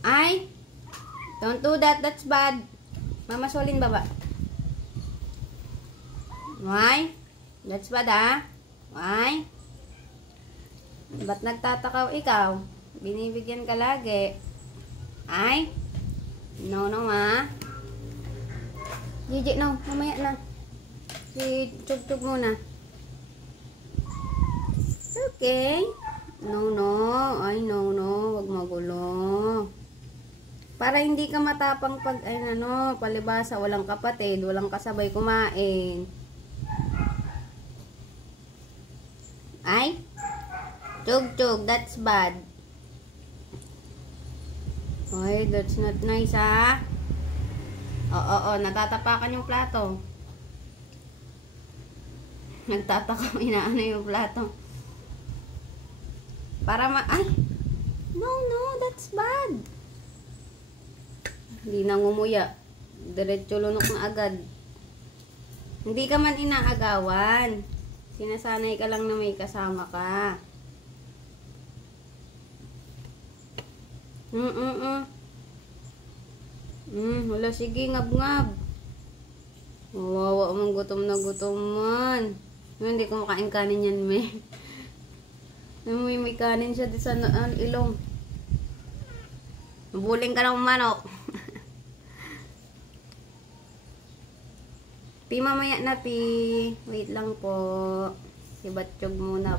Ay! Don't do that. That's bad. Mamasolin baba. Why? That's bad, ha? Why? Ba't nagtatakaw ikaw? Binibigyan ka lagi. Ay? No, no, ha? Gigi, no. Mamaya na. Si Chug-Chug muna. Okay. No, no. Ay, no, no. Huwag magulo. Para hindi ka matapang pag, ay, ano, palibasa, walang kapatid, walang kasabay kumain. Ay? Chug-Chug, that's bad. Ay, that's not nice, ha? Oo, natatapakan yung plato. Nagtataka, inaano yung plato. Para ay! No, no, that's bad. Hindi na ngumuya. Diretso lunok na agad. Hindi ka man inaagawan. Sinasanay ka lang na may kasama ka. Wala, sige, ngab-ngab. Wawa mong gutom na gutom man. Hindi ko makain kanin yan, me. May kanin siya sa ilong. Buling ka ng manok. Pi, mamaya na, Pi. Wait lang po. Si Batchog muna.